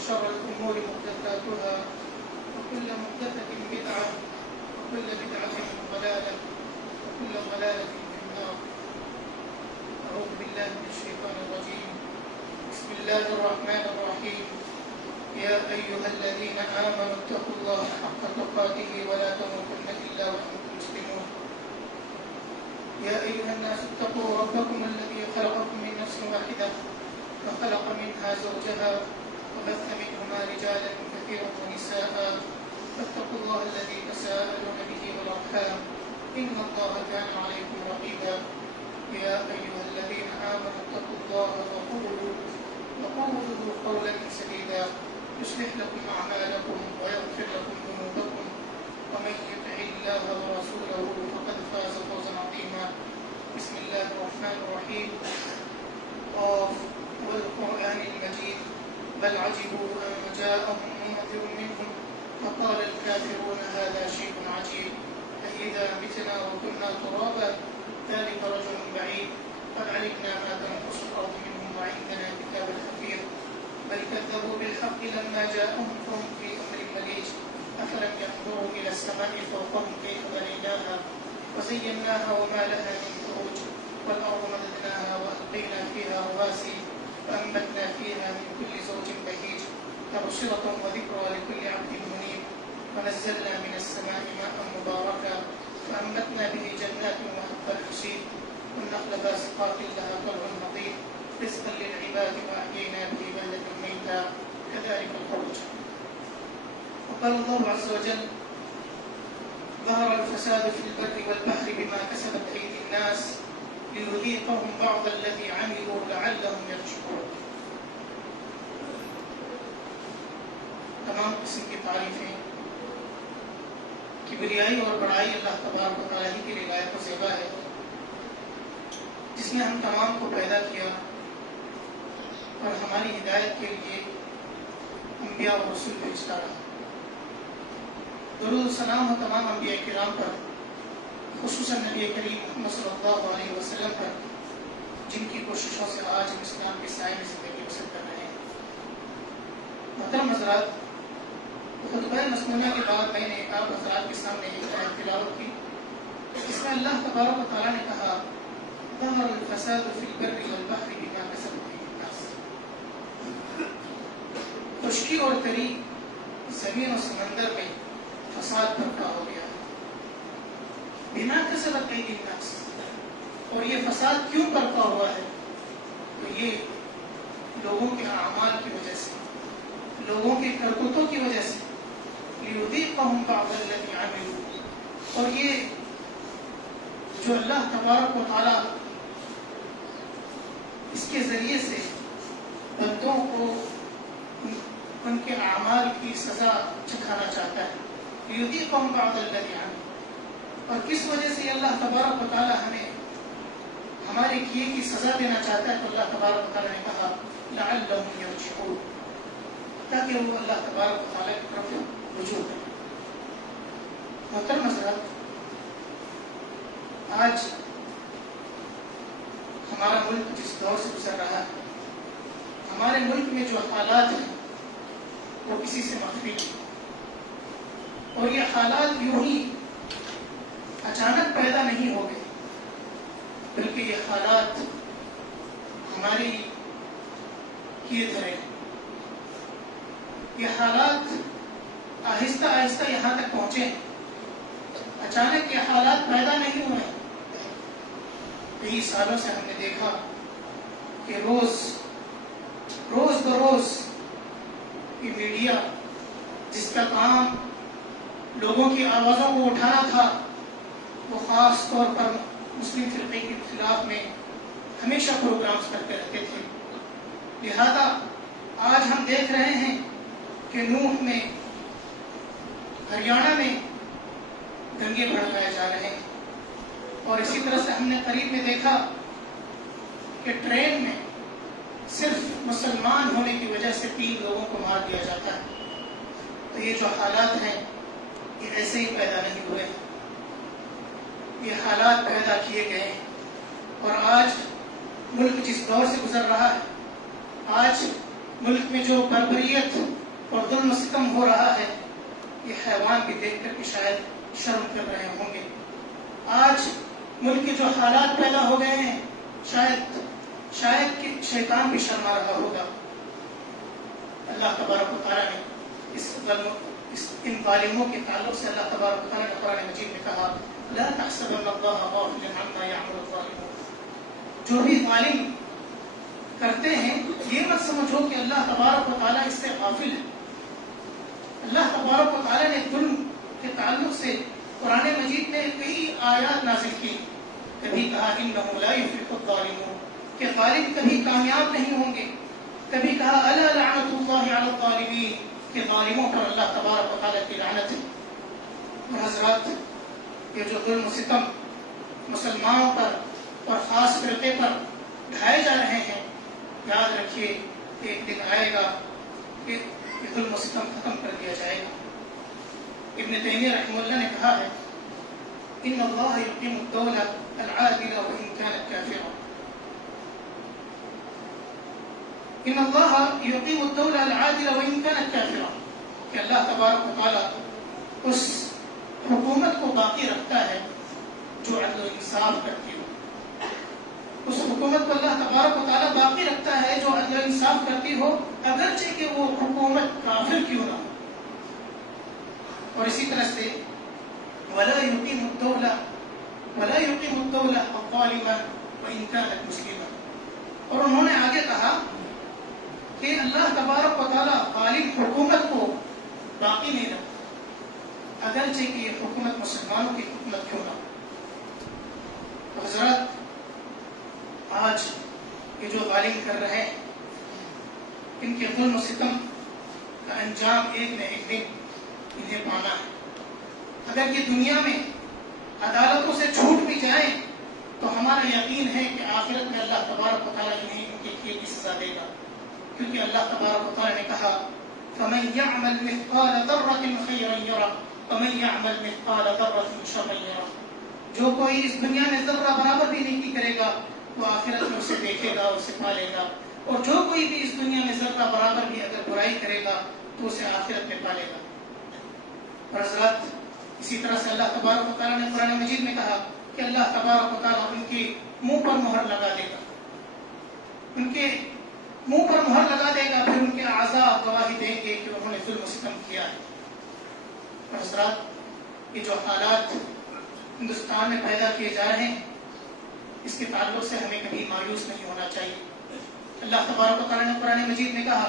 وشر الأمور محدثاتها وكل محدثة بدعة وكل بدعة ضلالة وكل ضلالة في النار. أعوذ بالله من الشيطان الرجيم. بسم الله الرحمن الرحيم. يا أيها الذين آمنوا اتقوا الله حق تقاته ولا تموتن إلا وأنتم مسلمون. يا أيها الناس اتقوا ربكم الذي خلقكم من نفس واحدة وخلق منها زوجها وبث منهما رجالا كثيرا ونساء فاتقوا الله الذي تساءلون به والأرحام إن الله كان عليكم رقيبا. يا أيها الذين آمنوا اتقوا الله وقولوا قولا سديدا يصلح لكم أعمالكم ويغفر لكم ذنوبكم ومن يطع الله ورسوله فقد فاز فوزا عظيما. بسم الله الرحمن الرحيم. قاف والقرآن المجيد بل عجبوا أن جاءهم منذر منهم فقال الكافرون هذا شيء عجيب أإذا متنا وكنا ترابا ذلك رجل بعيد قد علمنا ما تنقص الأرض منهم وعندنا كتاب حفيظ بل كذبوا بالحق لما جاءهم فهم في أمر مليج أفلم ينظروا إلى السماء فوقهم كيف بنيناها وزيناها وما لها من فروج والأرض مددناها وألقينا فيها رواسي وأنبتنا فيها من كل زوج بهيج تبصرة وذكرى لكل عبد منيب ونزلنا من السماء ماء مباركا فأنبتنا به جنات وحب الحصيد والنخل باسقات لها طلع نضيد رزقا للعباد وأحيينا به بلدة ميتا كذلك الخروج. وقال الله عز وجل ظهر الفساد في البر والبحر بما كسبت أيدي الناس لنذيقهم بعض الذي عملوا لعلهم يرجعون. تمام قسم کی تعریفیں کبریائی اور بڑائی اللہ تبارک و تعالیٰ کے لیے لائق و زیبا ہے جس نے ہم تمام کو پیدا کیا اور ہماری ہدایت کے لیے انبیاء و رسول بھیجتا رہا. درود و سلام ہو تمام انبیاء کرام پر خصوصاً نبی کریم محمد صلی اللہ علیہ وسلم پر جن کی کوششوں سے آج ہم اسلام کے سائے میں زندگی بسر کر رہے ہیں. محترم حضرات خطبہ مسنونہ کے بعد میں نے آپ حضرات کے سامنے ایک آیت تلاوت کی جس میں اللہ تبارک و تعالیٰ نے کہا ظہر الفساد فی البر والبحر بما کسبت ایدی الناس. خشکی اور تری زمین و سمندر میں فساد برپا ہو گیا بما کسبت ایدی الناس. اور یہ فساد کیوں برپا ہوا ہے؟ تو یہ لوگوں کے اعمال کی وجہ سے لوگوں کی حرکتوں کی وجہ سے لِيُذِيقَهُمْ بَعْضَ الَّذِي عَمِلُوا. اور یہ جو اللہ تبارک و تعالیٰ اس کے ذریعے سے بندوں کو ان کے اعمال کی سزا چکھانا چاہتا ہے. لِيُذِيقَهُمْ بَعْضَ الَّذِي عَمِلُوا. اور کس وجہ سے اللہ تبارک و تعالیٰ ہمیں ہمارے کیے کی سزا دینا چاہتا ہے؟ تو اللہ تبارک و تعالیٰ نے کہا لَعَلَّهُمْ يَرْجِعُونَ تاکہ وہ اللہ تبارک و تعالیٰ کی طرف رجوع کریں. محترم حضرات آج ہمارا ملک جس دور سے گزر رہا ہے ہمارے ملک میں جو حالات ہیں وہ کسی سے مخفی نہیں. اور یہ حالات یوں ہی اچانک پیدا نہیں ہو گئے بلکہ یہ حالات ہماری کیے دھرے ہیں. یہ حالات آہستہ آہستہ یہاں تک پہنچے ہیں. اچانک یہ حالات پیدا نہیں ہوئے. کئی سالوں سے ہم نے دیکھا کہ روز بروز یہ میڈیا جس کا کام لوگوں کی آوازوں کو اٹھانا تھا وہ خاص طور پر مسلم فرقے کے خلاف میں ہمیشہ پروگرامز کرتے رہتے تھے. لہذا آج ہم دیکھ رہے ہیں کہ نوح میں ہریانہ میں دنگے بھڑکائے جا رہے ہیں. اور اسی طرح سے ہم نے قریب میں دیکھا کہ ٹرین میں صرف مسلمان ہونے کی وجہ سے 3 لوگوں کو مار دیا جاتا ہے. تو یہ جو حالات ہیں یہ ایسے ہی پیدا نہیں ہوئے. یہ حالات پیدا کیے گئے ہیں. اور آج ملک جس دور سے گزر رہا ہے، آج ملک میں جو بربریت اور ظلم و ستم ہو رہا ہے یہ حیوان بھی دیکھ کر کے شاید شرم کر رہے ہوں گے. آج ملک کے جو حالات پیدا ہو گئے ہیں شاید کہ شیطان بھی شرما رہا ہوگا. اللہ تبارک و تعالیٰ نے ان ظالموں کے تعلق سے اللہ تبارک و تعالیٰ نے قرآن مجید میں کہا لا تحسبن اللہ غافلا عما يعمل الظالمون. جو بھی ظالم کرتے ہیں یہ مت سمجھو کہ اللہ تبارک و تعالیٰ اس سے غافل ہے. اللہ تبارک و تعالیٰ نے ظلم کے تعلق سے قرآن مجید میں کئی آیات نازل کی. کبھی کہا انہ لا یفلح الظالمون کہ ظالم کبھی کامیاب نہیں ہوں گے. کبھی کہا الا لعنت اللہ علی الظالمین کہ ظالموں پر اللہ تبارک و تعالیٰ کی لعنت ہے. اور حضرات یہ جو ظلم و ستم مسلمانوں پر اور خاص فرقے پر ڈھائے جا رہے ہیں یاد رکھیے ایک دن آئے گا کہ یہ ظلم و ستم ختم کر دیا جائے گا. ابن تیمیہ رحمہ اللہ نے کہا ہے ان اللہ یقیم الدولہ العادلہ وان کانت کافرہ. ان اللہ یقیم الدولہ العادلہ وان کانت کافرہ کہ اللہ تبارک و تعالیٰ اس حکومت کو باقی رکھتا ہے جو عدل و انصاف کرتی ہو. اس حکومت کو اللہ تبارک و تعالیٰ باقی رکھتا ہے جو عدل و انصاف کرتی ہو اگرچہ کہ وہ حکومت کافر کیوں نہ ہو. اور اسی طرح سے ولا یقیم الدولہ الظالمہ وان کانت مسلمہ. اور انہوں نے آگے کہا کہ اللہ تبارک و تعالیٰ غالب حکومت کو باقی نہیں رکھتا اگرچہ کہ یہ حکومت مسلمانوں کی حکومت کیوں نہ ہو. حضرات آج یہ جو ظالم کر رہے ہیں ان کے ظلم و ستم کا انجام ایک نہ ایک دن انہیں پانا ہے. اگر یہ دنیا میں عدالتوں سے چھوٹ بھی جائیں تو ہمارا یقین ہے کہ آخرت میں اللہ تبارک و تعالیٰ انہیں ان کے کیے کی سزا دے گا. کیونکہ اللہ تبارک و تعالیٰ نے کہا فَمَن يَعْمَلْ مِثْقَالَ ذَرَّةٍ خَيْرًا يَرَهُ وَمَن يَعْمَلْ مِثْقَالَ ذَرَّةٍ شَرًّا يَرَهُ. جو کوئی اس دنیا میں ذرہ برابر بھی نیکی کرے گا وہ آخرت میں اسے دیکھے گا اسے پالے گا. اور جو کوئی بھی اس دنیا میں ذرہ برابر بھی اگر برائی کرے گا تو اسے آخرت میں پالے گا. اور حضرات اسی طرح سے اللہ تبارک و تعالیٰ نے قرآن مجید میں کہا کہ اللہ تبارک و تعالیٰ ان کے منہ پر مہر لگا دے گا. ان کے منہ پر مہر لگا دے گا پھر ان کے اعضاء گواہی دیں گے کہ انہوں نے ظلم و ستم کیا ہے. اور حضرات یہ جو حالات ہندوستان میں پیدا کیے جا رہے ہیں اس کے تعلق سے ہمیں کبھی مایوس نہیں ہونا چاہیے. اللہ تبارک و تعالیٰ نے قرآن مجید میں کہا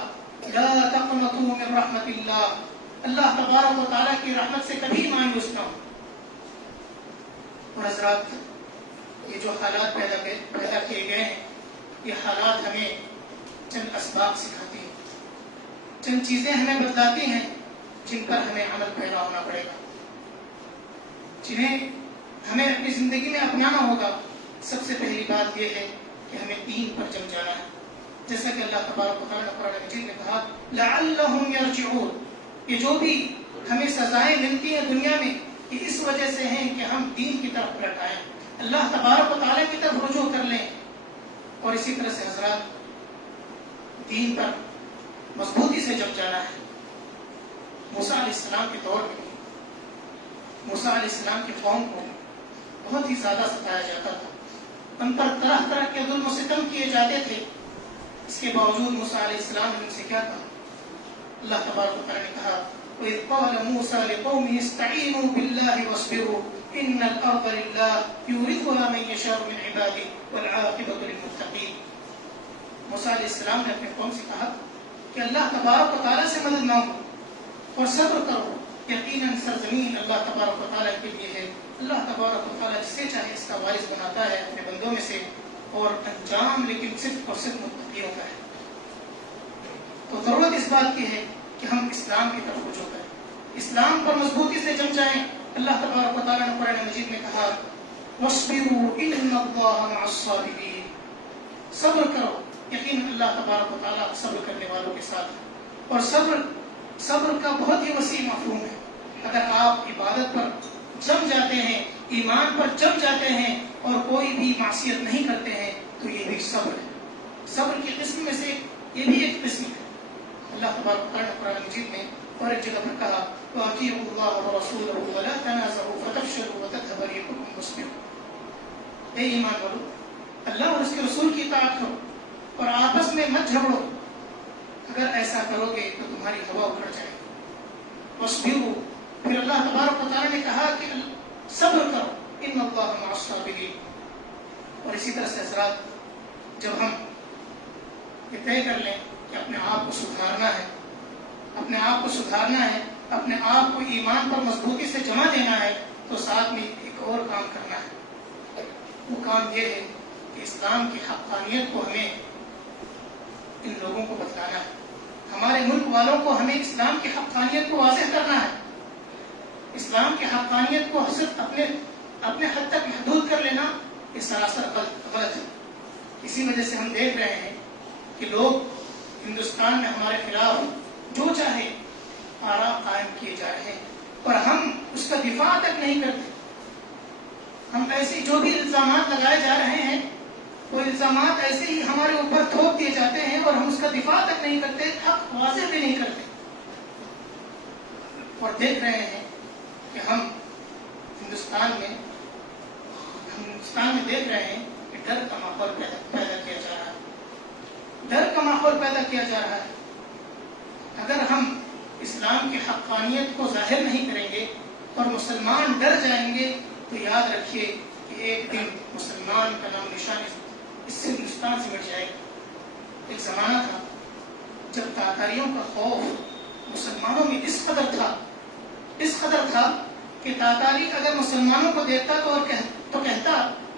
لا تقنطوا من رحمت اللہ. اللہ تبارک و تعالیٰ کی رحمت سے کبھی مایوس نہ ہو. اور حضرات یہ جو حالات پیدا کیے گئے ہیں یہ حالات ہمیں چند اسباب سکھاتی ہیں, چند چیزیں ہمیں بتلاتی ہیں جن پر ہمیں عمل پیدا ہونا پڑے گا, جنہیں ہمیں اپنی زندگی میں اپنانا ہوگا. سب سے پہلی بات یہ ہے کہ ہمیں دین پر جم جانا ہے. جیسا کہ اللہ تبارک و تعالیٰ نے قرآن مجید میں کہا لعلہم یرجعون. یہ جو بھی ہمیں سزائیں ملتی ہیں دنیا میں یہ اس وجہ سے ہیں کہ ہم دین کی طرف پلٹ آئیں, اللہ تبارک و تعالیٰ کی طرف رجوع کر لیں. اور اسی طرح سے حضرات دین پر مضبوطی سے جم جانا ہے. موسیٰ علیہ السلام کے دور میں موسیٰ علیہ السلام کی قوم کو بہت ہی زیادہ ستایا جاتا تھا, ان پر طرح طرح کے ظلم و ستم کیے جاتے تھے. اس کے باوجود موسیٰ علیہ السلام نے ان سے کیا کہا؟ اللہ تبارک و تعالیٰ نے کہا وَإِذْ قَالَ مُوسَىٰ لِقَوْمِهِ اسْتَعِينُوا بِاللَّهِ وَاصْبِرُوا إِنَّ الْأَرْضَ لِلَّهِ يُورِثُهَا مَن يَشَاءُ مِنْ عِبَادِهِ وَالْعَاقِبَةُ لِلْمُتَّقِينَ. موسیٰ علیہ السلام نے اپنے قوم سے کہا کہ اللہ تبارک و تعالیٰ سے مدد مانگو اور صبر کرو, یقیناً سرزمین اللہ تبارک و تعالیٰ کے لیے ہے. اللہ تبارک و تعالیٰ جسے چاہے اس کا وارث بناتا ہے اپنے بندوں میں سے, اور انجام لیکن صرف اور صرف متقیوں کا ہے. تو ضرورت اس بات کی ہے کہ ہم اسلام کی طرف رجوع کریں, اسلام پر مضبوطی سے جم جائیں. اللہ تبارک و تعالیٰ نے قرآن مجید میں کہا وَاصْبِرُوا إِنَّ اللَّهَ مَعَ الصَّابِرِينَ. صبر کرو, یقین اللہ تبارک و تعالیٰ صبر کرنے والوں کے ساتھ. اور صبر کا بہت ہی وسیع مفہوم ہے. اگر آپ عبادت پر جم جاتے ہیں, ایمان پر جم جاتے ہیں اور کوئی بھی معصیت نہیں کرتے ہیں تو یہ بھی صبر ہے. صبر کی قسم میں سے یہ بھی ایک قسم ہے. اللہ تبارک و تعالیٰ نے قرآن مجید میں اور ایک جگہ پر کہا وَأَطِيعُوا اللَّهَ وَرَسُولَهُ وَلَا تَنَازَعُوا فَتَفْشَلُوا وَتَذْهَبَ رِيحُكُمْ وَاصْبِرُوا۔ اے ایمان والو، اللہ اور اس کے رسول کی اطاعت کرو اور آپس میں مت جھگڑو، اگر ایسا کرو گے تو تمہاری ہوا اکھڑ جائے گی۔ وَاصْبِرُوا، پھر اللہ تبارک و تعالیٰ نے کہا کہ صبر کرو، ان اللہ مع الصابرین۔ اور اسی طرح سے حضرات، جب ہم یہ طے کر لیں کہ اپنے آپ کو سدھارنا ہے، اپنے آپ کو سدھارنا ہے، اپنے آپ کو ایمان پر مضبوطی سے جمع دینا ہے، تو ساتھ میں ایک اور کام کرنا ہے۔ وہ کام یہ ہے کہ اسلام کی حقانیت کو ہمیں ان لوگوں کو بتلانا ہے، ہمارے ملک والوں کو ہمیں اسلام کی حقانیت کو واضح کرنا ہے۔ اسلام کی حقانیت کو صرف اپنے حد تک محدود کر لینا یہ سراسر غلط ہے۔ اسی وجہ سے ہم دیکھ رہے ہیں کہ لوگ ہندوستان میں ہمارے خلاف جو چاہے آراء قائم کیے جا رہے ہیں، اور ہم اس کا دفاع تک نہیں کرتے۔ ہم ایسے جو بھی الزامات لگائے جا رہے ہیں، وہ الزامات ایسے ہی ہمارے اوپر تھوپ دیے جاتے ہیں اور ہم اس کا دفاع تک نہیں کرتے، حق واضح بھی نہیں کرتے، اور دیکھ رہے ہیں کہ ہم ہندوستان میں دیکھ رہے ہیں کہ ڈر کا ماحول پیدا کیا جا رہا ہے، ڈر کا ماحول پیدا کیا جا رہا ہے۔ اگر ہم اسلام کی حقانیت کو ظاہر نہیں کریں گے اور مسلمان ڈر جائیں گے تو یاد رکھیے کہ ایک دن مسلمان کا نام نشان اس سے ہندوستان سے مٹ جائے گا۔ ایک زمانہ تھا جب تاتاریوں کا خوف مسلمانوں میں اس قدر تھا کہ تاتاری اگر مسلمانوں کو دیکھتا تو کہتا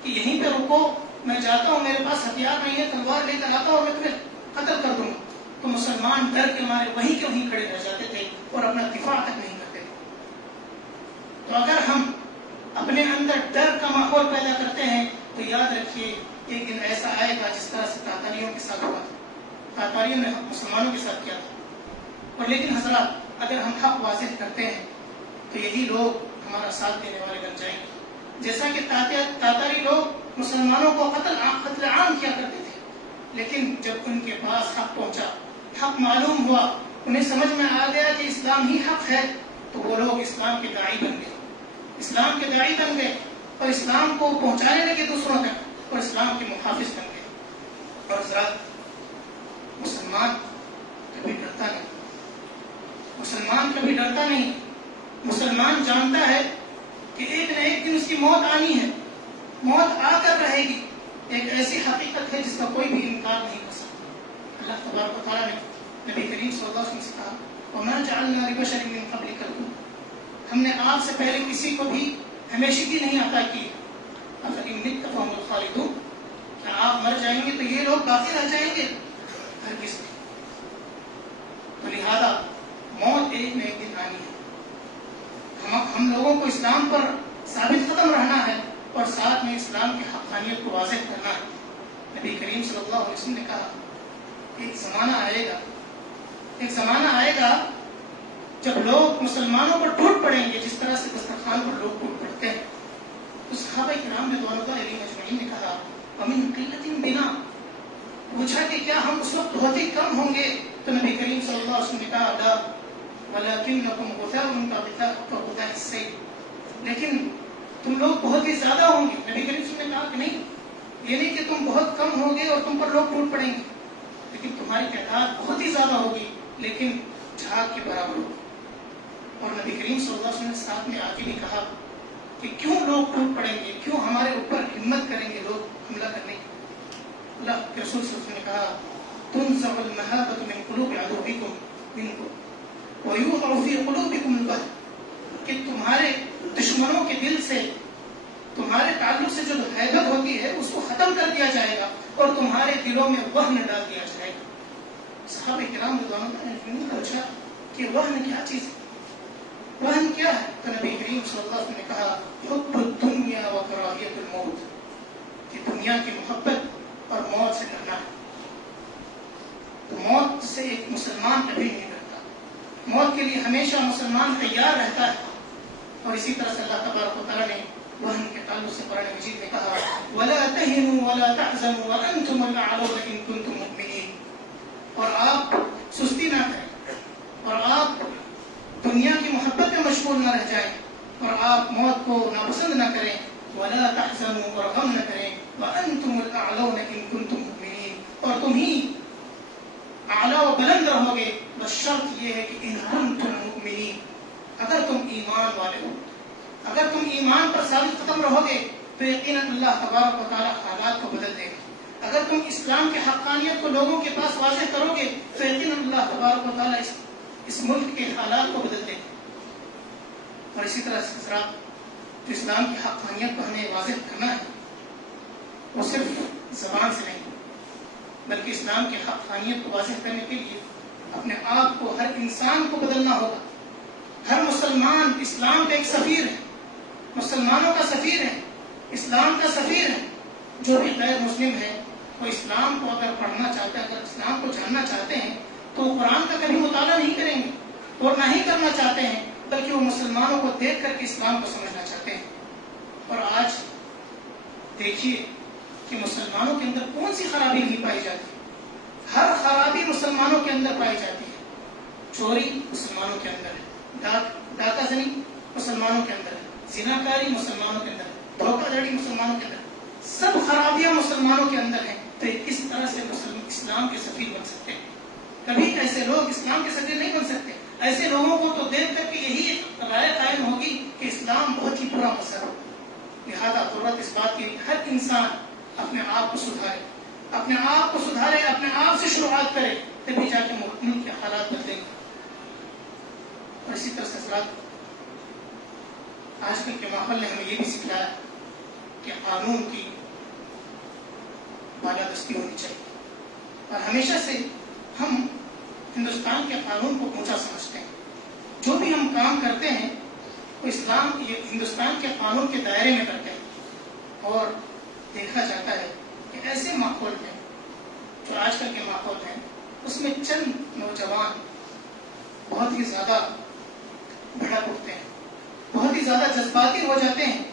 کہ یہیں پہ رکو، میں جاتا ہوں، میرے پاس ہتھیار نہیں ہے، تلوار لے کر آتا ہوں اور میں تمہیں قتل کر دوں گا، تو مسلمان ڈر کے مارے وہیں کے وہیں کھڑے رہ جاتے تھے اور اپنا دفاع تک نہیں کرتے تھے۔ تو اگر ہم اپنے اندر ڈر کا ماحول پیدا کرتے ہیں تو یاد رکھیے ایک دن ایسا آئے گا جس طرح سے تاتاریوں کے ساتھ ہوا تھا، تاتاریوں نے مسلمانوں کے ساتھ کیا تھا۔ اور لیکن حضرات، اگر ہم حق واضح کرتے ہیں تو یہی لوگ ہمارا ساتھ دینے والے بن جائیں گے۔ جیسا کہ تاتاری لوگ مسلمانوں کو قتل عام کیا کرتے تھے، لیکن جب ان کے پاس حق پہنچا، حق معلوم ہوا، انہیں سمجھ میں آ گیا کہ اسلام ہی حق ہے، تو وہ لوگ اسلام کے داعی بن گئے، اسلام کے داعی بن گئے اور اسلام کو پہنچانے لگے دوسروں تک اور اسلام کے محافظ بن گئے۔ اور حضرات، مسلمان کبھی ڈرتا نہیں، مسلمان کبھی ڈرتا نہیں۔ مسلمان جانتا ہے کہ ایک نہ ایک دن اس کی موت آنی ہے، موت آ کر رہے گی، ایک ایسی حقیقت ہے جس کا کوئی بھی انکار نہیں کر سکتا۔ اللہ تبارک و تعالیٰ نے نبی کریم صلی اللہ علیہ وسلم سے کہا وَمَا جَعَلْنَا لِبَشَرٍ مِّن قَبْلِكَ الْخُلْدَ، ہم نے آپ سے پہلے کسی کو بھی ہمیشگی نہیں عطا کی۔ أَفَإِن مِتَّ فَهُمُ الْخَالِدُونَ، کیا آپ مر جائیں گے تو یہ لوگ باقی رہ جائیں گے؟ ہرگز نہیں۔ تو لہذا موت ایک نہ ایک دن آنی ہے۔ ہم لوگوں کو اسلام پر ثابت قدم رہنا ہے اور ساتھ میں اسلام کی حقانیت کو واضح کرنا ہے۔ نبی کریم صلی اللہ علیہ وسلم نے کہا ایک زمانہ آئے گا جب لوگ مسلمانوں پر ٹوٹ پڑیں گے جس طرح سے دسترخوان پر لوگ ٹوٹ پڑتے ہیں۔ تو صحابہ کرام رضوان اللہ علیہم اجمعین نے کہا وَمِن قِلَّةٍ بِنَا، پوچھا کہ کیا ہم اس وقت بہت ہی کم ہوں گے؟ تو نبی کریم صلی اللہ علیہ وسلم نے کہا لا وَلَكِنَّكُمْ غُثَاءٌ كَغُثَاءِ السَّيْلِ، لیکن تم لوگ بہت ہی زیادہ ہوں گے۔ نبی کریم صلی اللہ علیہ وسلم نے کہا کہ نہیں، یہ نہیں کہ تم بہت کم ہوگے اور تم پر لوگ ٹوٹ پڑیں گے، لیکن تمہاری تعداد بہت ہی زیادہ ہوگی لیکن جھاگ کے برابر ہوگی۔ اور نبی کریم صلی اللہ علیہ وسلم نے ساتھ میں آگے بھی کہا کہ کیوں لوگ ٹوٹ پڑیں گے، کیوں ہمارے اوپر ہمت کریں گے لوگ حملہ کرنے کی۔ اللہ کے رسول صلی اللہ علیہ وسلم نے کہا تنزع المهابة من قلوب عدوكم منكم ويوضع في قلوبكم الوهن، کہ تمہارے دشمنوں کے دل سے تمہارے تعلق سے جو ہیبت ہوتی ہے اس کو ختم کر دیا جائے گا اور تمہارے دلوں میں وہن ڈال دیا جائے گا۔ صحابہ کرام رضوان اللہ علیہم نے پوچھا کہ وہن کیا چیز ہے، وہن کیا ہے؟ تو نبی کریم صلی اللہ علیہ وسلم نے کہا حب الدنیا و کراہیت الموت، کہ دنیا کی محبت اور موت سے ڈرنا ہے۔ تو موت سے ایک مسلمان کبھی نہیں ڈرتا، موت کے لیے ہمیشہ مسلمان تیار رہتا ہے۔ اور اسی طرح سے اللہ تبارک و تعالیٰ نے وہن کے تعلق سے قرآن مجید میں کہا وَلَا تَهِنُوا وَلَا تَحْزَنُوا وَأَنْتُمُ الْأَعْلَوْنَ إِن كُنتُم مُؤْمِنِينَ، اور آپ سستی نہ کریں، رسول نہ رہ جائیں اور آپ موت کو ناپسند نہ کریں. وَلَا تَحْزَنُوا اور غم نہ کریں. وَأَنْتُمُ الْأَعْلَوْنَ إِن كُنتُم مُؤْمِنِينَ اور تم ہی اعلیٰ و بلند رہو گے. بس شرط یہ ہے کہ ان کنتم مؤمنین، اگر تم ایمان والے ہو، اگر تم ایمان پر ثابت قدم رہو گے تو یقیناً اللہ تبارک و تعالیٰ حالات کو بدل دے گا. اگر تم اسلام کی حقانیت کو لوگوں کے پاس واضح کرو گے تو یقیناً اللہ تبارک و تعالیٰ اس ملک کے حالات کو بدل دے گا. اور اسی طرح حضرات، جو اسلام کی حقانیت کو ہمیں واضح کرنا ہے وہ صرف زبان سے نہیں، بلکہ اسلام کی حقانیت کو واضح کرنے کے لیے اپنے آپ کو، ہر انسان کو بدلنا ہوگا. ہر مسلمان اسلام کا ایک سفیر ہے، مسلمانوں کا سفیر ہے، اسلام کا سفیر ہے. جو بھی غیر مسلم ہے وہ اسلام کو اگر پڑھنا چاہتے ہیں، اگر اسلام کو جاننا چاہتے ہیں تو وہ قرآن کا کبھی مطالعہ نہیں کریں گے اور نہ ہی کرنا چاہتے ہیں، بلکہ وہ مسلمانوں کو دیکھ کر کے اسلام کو سمجھنا چاہتے ہیں. اور آج دیکھیے کہ مسلمانوں کے اندر کون سی خرابی نہیں پائی جاتی. ہر خرابی مسلمانوں کے اندر پائی جاتی ہے. چوری مسلمانوں کے اندر ہے، ڈاکہ زنی مسلمانوں کے اندر ہے، زنا کاری مسلمانوں کے اندر ہے، دھوکہ دھڑی مسلمانوں کے اندر ہے. سب خرابیاں مسلمانوں کے اندر ہیں. تو کس طرح سے اسلام کے سفیر بن سکتے ہیں؟ کبھی ایسے لوگ اسلام کے سفیر نہیں بن سکتے. ایسے لوگوں کو تو دیکھ کر کے یہی رائے قائم ہوگی کہ اسلام بہت ہی برا مذہب ہے. لہذا ضرورت اس بات کی ہر انسان اپنے آپ کو سدھارے، اپنے آپ کو سدھارے، اپنے آپ سے شروعات کرے، تبھی جا کے ملک کے حالات بدلیں گے. اور اسی طرح سے حضرات، آج کل کے ماحول نے ہمیں یہ بھی سکھلایا کہ قانون کی بالادستی ہونی چاہیے. اور ہمیشہ سے ہم ہندوستان کے قانون کو اونچا سمجھتے ہیں. جو بھی ہم کام کرتے ہیں وہ اسلام یہ ہندوستان کے قانون کے دائرے میں کرتے ہیں. اور دیکھا جاتا ہے کہ ایسے ماحول میں، جو آج کل کے ماحول ہیں، اس میں چند نوجوان بہت ہی زیادہ بھڑک اٹھتے ہیں، بہت ہی زیادہ جذباتی ہو جاتے ہیں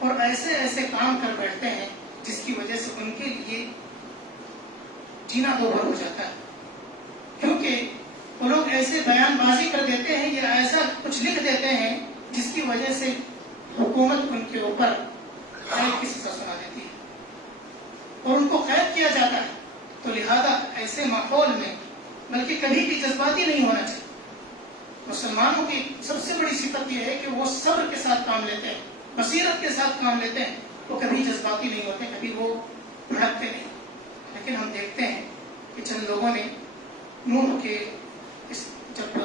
اور ایسے ایسے کام کر بیٹھتے ہیں جس کی وجہ سے ان کے لیے جینا دوبھر ہو جاتا ہے. کیونکہ وہ لوگ ایسے بیان بازی کر دیتے ہیں یا ایسا کچھ لکھ دیتے ہیں جس کی وجہ سے حکومت ان کے اوپر قید کی سزا سنا دیتی ہے اور ان کو قید کیا جاتا ہے. تو لہذا ایسے ماحول میں بلکہ کبھی بھی جذباتی نہیں ہونا چاہیے. مسلمانوں کی سب سے بڑی صفت یہ ہے کہ وہ صبر کے ساتھ کام لیتے ہیں، بصیرت کے ساتھ کام لیتے ہیں. وہ کبھی جذباتی نہیں ہوتے، کبھی وہ بھڑکتے نہیں. لیکن ہم دیکھتے ہیں کہ چند لوگوں نے نوح کے جب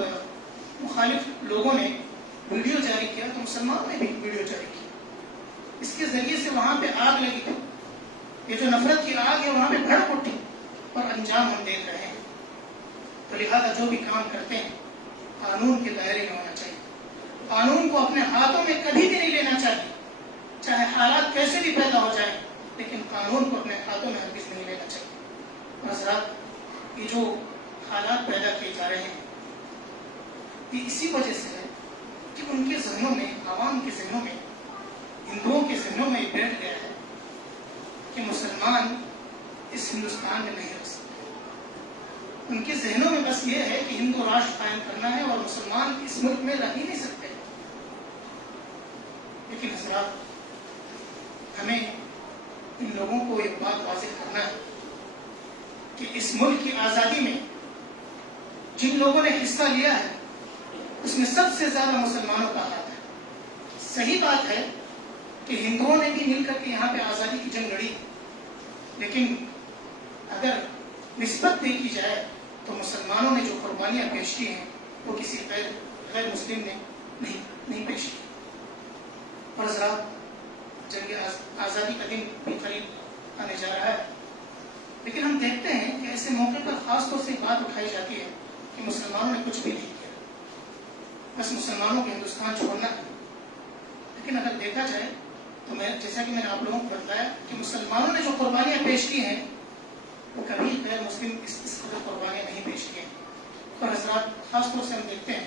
مخالف لوگوں نے ویڈیو جاری کیا تو مسلمانوں نے بھی ویڈیو جاری کی. اس کے ذریعے سے وہاں پہ آگ لگی، یہ جو نفرت کی آگ ہے وہاں پہ بھڑک اٹھی اور انجام ہم دیکھ رہے ہیں. تو لہذا جو بھی کام کرتے ہیں قانون کے دائرے میں ہونا چاہیے. قانون کو اپنے ہاتھوں میں کبھی بھی نہیں لینا چاہیے، چاہے حالات کیسے بھی پیدا ہو جائیں، لیکن قانون کو اپنے ہاتھوں میں ہرگز نہیں لینا چاہیے. حضرات، یہ جو حالات پیدا کیے جا رہے ہیں یہ اسی وجہ سے ہے کہ ان کے ذہنوں میں، عوام کے ذہنوں میں، ہندوؤں کے ذہنوں میں یہ بیٹھ گیا ہے کہ مسلمان اس ہندوستان میں نہیں رہ سکتے. ان کے ذہنوں میں بس یہ ہے کہ ہندو راشٹر قائم کرنا ہے اور مسلمان اس ملک میں رہ ہی نہیں سکتے. لیکن حضرات، ہمیں ان لوگوں کو ایک بات واضح کرنا ہے کہ اس ملک کی آزادی میں جن لوگوں نے حصہ لیا ہے اس میں سب سے زیادہ مسلمانوں کا ہاتھ ہے. صحیح بات ہے کہ ہندوؤں نے بھی مل کر کے یہاں پہ آزادی کی جنگ لڑی، لیکن اگر نسبت دیکھی جائے تو مسلمانوں نے جو قربانیاں پیش کی ہیں وہ کسی غیر مسلم نے نہیں پیش کی. اور حضرات، جنگ آزادی کا دن بھی قریب آنے جا رہا ہے، لیکن ہم دیکھتے ہیں کہ ایسے موقع پر خاص طور سے بات اٹھائی جاتی ہے کہ مسلمانوں نے کچھ بھی نہیں کیا، بس مسلمانوں کو ہندوستان چھوڑنا ہے. لیکن اگر دیکھا جائے تو جیسا کہ میں نے آپ لوگوں کو بتایا کہ مسلمانوں نے جو قربانیاں پیش کی ہیں وہ کبھی غیر مسلم اس قدر قربانیاں نہیں پیش کی ہیں. اور حضرات، خاص طور سے ہم دیکھتے ہیں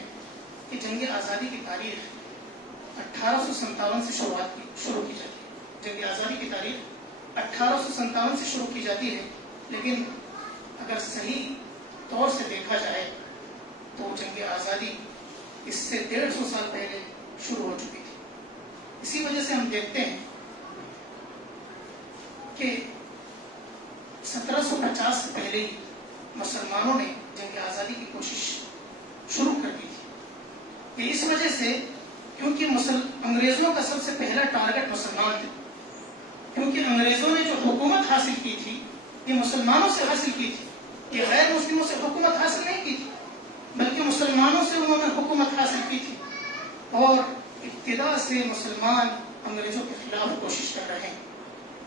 کہ جنگ آزادی کی تاریخ 1857 سے شروع کی جاتی ہے. جنگ آزادی کی تاریخ 1857 سے شروع کی جاتی ہے، لیکن اگر صحیح طور سے دیکھا جائے تو جنگ آزادی اس سے 150 سال پہلے شروع ہو چکی تھی۔ اسی وجہ سے ہم دیکھتے ہیں کہ 1750 سے پہلے ہی مسلمانوں نے جنگ آزادی کی کوشش شروع کر دی تھی۔ یہ اس وجہ سے کیونکہ انگریزوں کا سب سے پہلا ٹارگٹ مسلمان تھے، کیونکہ انگریزوں نے جو حکومت حاصل کی تھی یہ مسلمانوں سے حاصل کی تھی، یہ غیر مسلموں سے حکومت حاصل نہیں کی تھی، بلکہ مسلمانوں سے انہوں نے حکومت حاصل کی تھی، اور ابتدا سے مسلمان انگریزوں کے خلاف کوشش کر رہے ہیں۔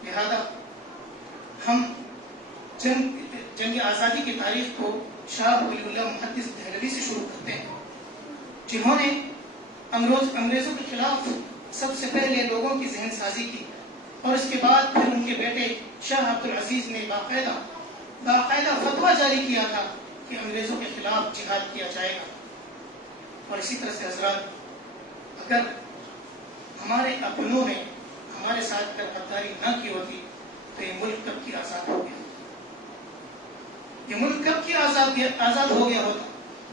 لہذا ہم جنگ آزادی کی تاریخ کو شاہ ولی اللہ محدث دہلوی سے شروع کرتے ہیں، جنہوں نے انگریزوں کے خلاف سب سے پہلے لوگوں کی ذہن سازی کی، اور اس کے بعد پھر ان کے بیٹے شاہ عبد العزیز نے باقاعدہ فتویٰ جاری کیا تھا کہ انگریزوں کے خلاف جہاد کیا جائے گا۔ اور اسی طرح سے حضرات، اگر ہمارے اپنوں نے ہمارے ساتھ غداری نہ کی ہوتی تو یہ ملک کب کی آزاد ہو گیا، یہ ملک کب کی آزاد ہو گیا ہوتا۔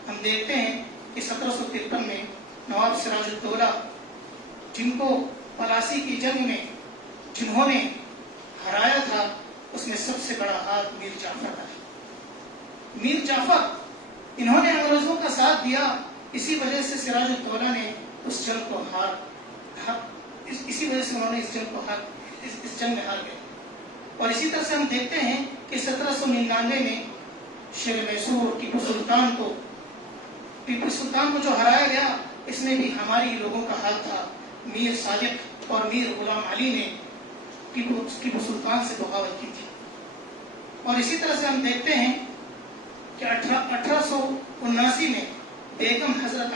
ہم دیکھتے ہیں کہ 1753 میں نواب سراج الدولہ، جن کو پلاسی کی جنگ میں جنہوں نے ہرایا تھا، اس میں سب سے بڑا ہاتھ میر جعفر کا تھا۔ میر جعفر انہوں نے انگریزوں کا ساتھ دیا، اسی وجہ سے سراج الدولہ نے اس جنگ کو اسی وجہ سے انہوں نے اس جنگ میں ہار گئے۔ اور اسی طرح سے ہم دیکھتے ہیں کہ 1799 میں شیر میسور ٹیپو سلطان کو جو ہرایا گیا، اس میں بھی ہماری لوگوں کا ہاتھ تھا۔ میر صادق اور میر غلام علی نے ٹیپو سلطان سے بغاوت کی تھی۔ اور اسی طرح سے ہم دیکھتے ہیں کہ 1879 میں بیگم حضرت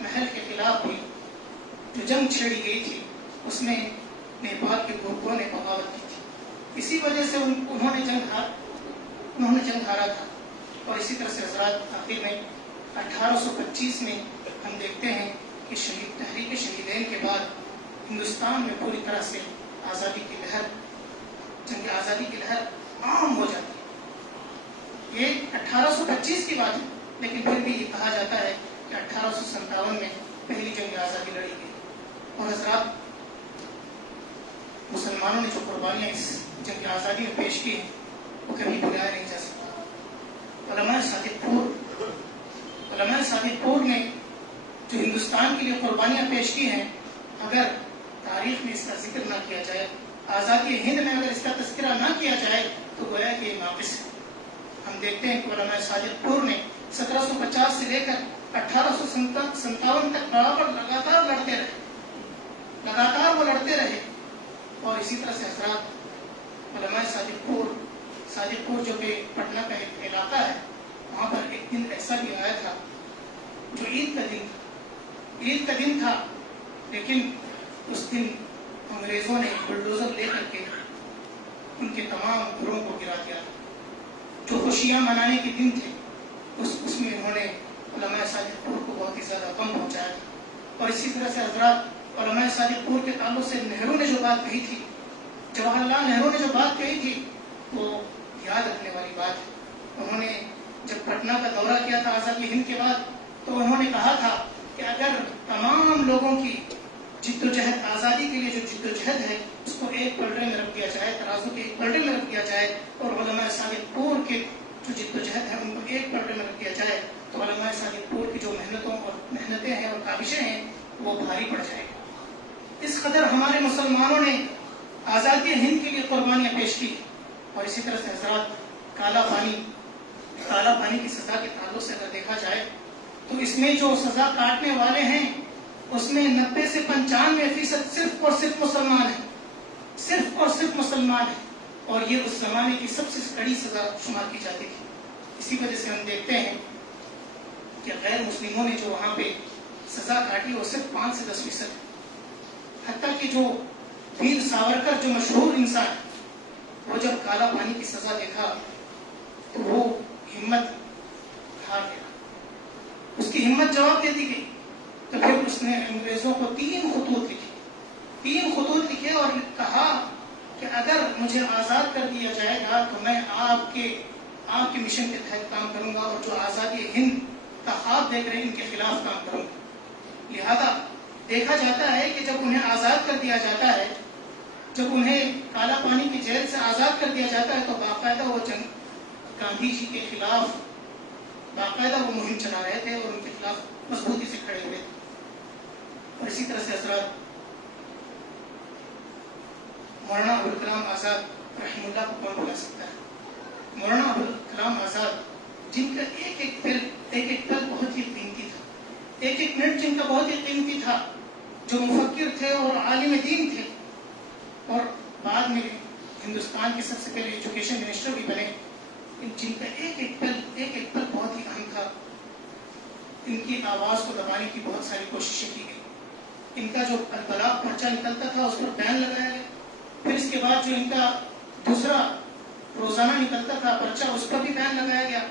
محل کے خلاف بھی جو جنگ چھیڑی گئی تھی، اس میں نیپال کے گورکھوں نے بغاوت کی تھی، اسی وجہ سے انہوں نے جنگ ہارا تھا۔ اور اسی طرح سے حضرات، آخر میں 1825 میں ہم دیکھتے ہیں کہ تحریک شہیدین کے بعد ہندوستان میں پوری طرح سے جنگ آزادی کی لہر عام ہو جاتی ہے۔ یہ 1825 کی بات ہے، لیکن پھر بھی یہ کہا جاتا ہے کہ 1857 میں پہلی جنگ آزادی لڑی گئی۔ اور حضرات، مسلمانوں نے جو قربانیاں اس جنگ آزادی میں پیش کی ہیں وہ کبھی بھلایا نہیں جا سکتا۔ علماء صادق پور نے جو ہندوستان کے لیے قربانیاں پیش کی ہیں، اگر تاریخ میں اس کا ذکر نہ کیا جائے، آزادی ہند میں اگر اس کا تذکرہ نہ کیا جائے تو گویا کہ یہ ناقص ہے۔ ہم دیکھتے ہیں کہ علماء صادق پور نے 1750 سے لے کر 1857 تک برابر لگاتار وہ لڑتے رہے۔ اور اسی طرح سے حضرات، علماء صادق پور جو کہ پٹنہ کا ایک علاقہ ہے، وہاں پر ایک دن ایسا بھی آیا تھا جو عید کا دن تھا، لیکن اس دن انگریزوں نے بلڈوزر لے کر کے ان کے تمام گھروں کو گرا دیا۔ جو خوشیاں منانے کے دن تھے، اس میں انہوں نے علماء صادق پور کو بہت ہی زیادہ غم پہنچایا تھا۔ اور اسی طرح سے حضرات، علماء صادق پور کے تعلق سے نہرو نے جو بات کہی تھی، جواہر لال نہرو نے جو بات کہی تھی، وہ یاد رکھنے والی بات ہے۔ انہوں نے جب پٹنہ کا دورہ کیا تھا آزادی ہند کے بعد، تو انہوں نے کہا تھا کہ اگر تمام لوگوں کی جد و جہد، آزادی کے لیے جو جد و جہد ہے، اس کو ایک پلڑے میں رکھ دیا جائے، ترازو کے ایک پلڑے میں رکھ دیا جائے، اور علماء صادق پور کے جو جد و جہد ہے ان کو ایک پلڑے میں رکھ دیا جائے، تو علماء صادق پور کی جو محنتیں ہیں اور کاوشیں ہیں وہ بھاری پڑ جائے گی۔ اس قدر ہمارے مسلمانوں نے آزادی ہند کے لیے قربانیاں پیش کی۔ اور اسی طرح سے حضرات، کالا پانی کی سزا کے تعلق سے اگر دیکھا جائے تو اس میں جو سزا کاٹنے والے ہیں اس میں 90 سے 95% صرف اور صرف مسلمان ہیں، اور یہ اس زمانے کی سب سے کڑی سزا شمار کی جاتی تھی۔ اسی وجہ سے ہم دیکھتے ہیں کہ غیر مسلموں نے جو وہاں پہ سزا کاٹی وہ صرف 5 سے 10% ہے۔ حتیٰ کہ جو ویر ساورکر جو مشہور انسان ہے، وہ جب کالا پانی کی سزا دیکھا تو وہ ہمت ہار گیا، اس کی ہمت جواب دے دی گئی۔ تو پھر اس نے انگریزوں کو 3 خطوط لکھے اور کہا کہ اگر مجھے آزاد کر دیا جائے گا تو میں آپ کے مشن کے تحت کام کروں گا، اور جو آزادی ہند کا خواب دیکھ رہے ہیں ان کے خلاف کام کروں گا۔ لہذا دیکھا جاتا ہے کہ جب انہیں آزاد کر دیا جاتا ہے، جب انہیں کالا پانی کی جیل سے آزاد کر دیا جاتا ہے، تو باقاعدہ وہ گاندھی جی کے خلاف باقاعدہ وہ مہم چلا رہے تھے اور ان کے خلاف مضبوطی سے کھڑے ہوئے تھے۔ اور اسی طرح سے حضرات مولانا ابوالکلام آزاد رحمہ اللہ کو کون بھلا سکتا ہے؟ مولانا ابوالکلام آزاد جن کا ایک ایک پل بہت ہی قیمتی تھا، ایک ایک منٹ جن کا بہت ہی قیمتی تھا، جو مفکر تھے اور عالم دین تھے، اور بعد میں ہندوستان کے سب سے پہلے ایجوکیشن منسٹر بھی بنے، جن کا ایک ایک پل بہت ہی اہم تھا۔ ان کی آواز کو دبانے کی بہت ساری کوششیں کی گئی۔ ان کا جو البلاغ پرچہ نکلتا تھا اس پر بین لگایا گیا، پھر اس کے بعد جو ان کا دوسرا روزانہ نکلتا تھا پرچہ، اس پر بھی بین لگایا گیا۔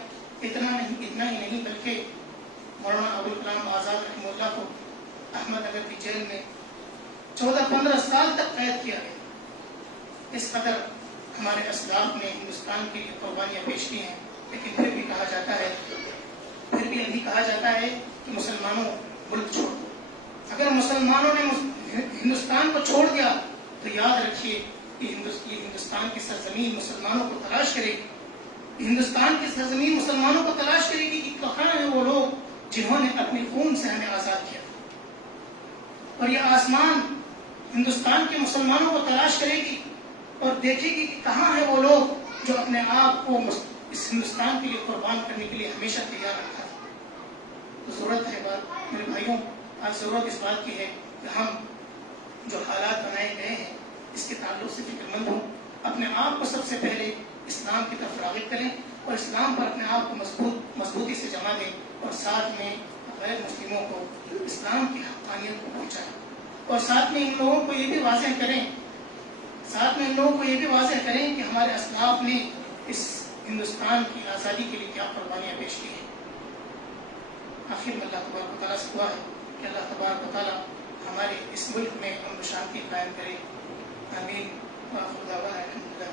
اتنا ہی نہیں بلکہ مولانا ابوالکلام آزاد رحمہ اللہ کو احمد نگر کی جیل میں 14-15 سال تک قید کیا گیا۔ اس قدر ہمارے اسلاف نے ہندوستان کے لیے قربانیاں پیش کی ہیں، لیکن پھر بھی ابھی کہا جاتا ہے کہ مسلمانوں ملک چھوڑ دو۔ اگر مسلمانوں نے ہندوستان کو چھوڑ دیا تو یاد رکھیے کہ ہندوستان کی سرزمین مسلمانوں کو تلاش کرے گی، ہندوستان کی سرزمین مسلمانوں کو تلاش کرے گی کہ کہاں ہیں وہ لوگ جنہوں نے اپنے خون سے ہمیں آزاد کیا، اور یہ آسمان ہندوستان کے مسلمانوں کو تلاش کرے گی اور دیکھے گی کہ کہاں ہیں وہ لوگ جو اپنے آپ کو اس ہندوستان کے لیے قربان کرنے کے لیے ہمیشہ تیار رکھا تھا۔ تو ضرورت ہے میرے بھائیوں، آج ضرورت اس بات کی ہے کہ ہم جو حالات بنائے گئے ہیں اس کے تعلق سے فکر مند ہوں، اپنے آپ کو سب سے پہلے اسلام کی طرف راغب کریں اور اسلام پر اپنے آپ کو مضبوطی سے جما دیں، اور ساتھ میں غیر مسلموں کو اسلام کی حقانیت کو پہنچائیں، اور ساتھ میں ان لوگوں کو یہ بھی واضح کریں کہ ہمارے اسلاف نے اس ہندوستان کی آزادی کے لیے کیا قربانیاں پیش کی ہیں۔ آخر میں اللہ تبارک و تعالیٰ سے دعا ہے کہ اللہ تبارک و تعالیٰ ہمارے اس ملک میں امن و شانتی قائم کرے۔ آمین۔ وآخر دعوانا الحمدللہ۔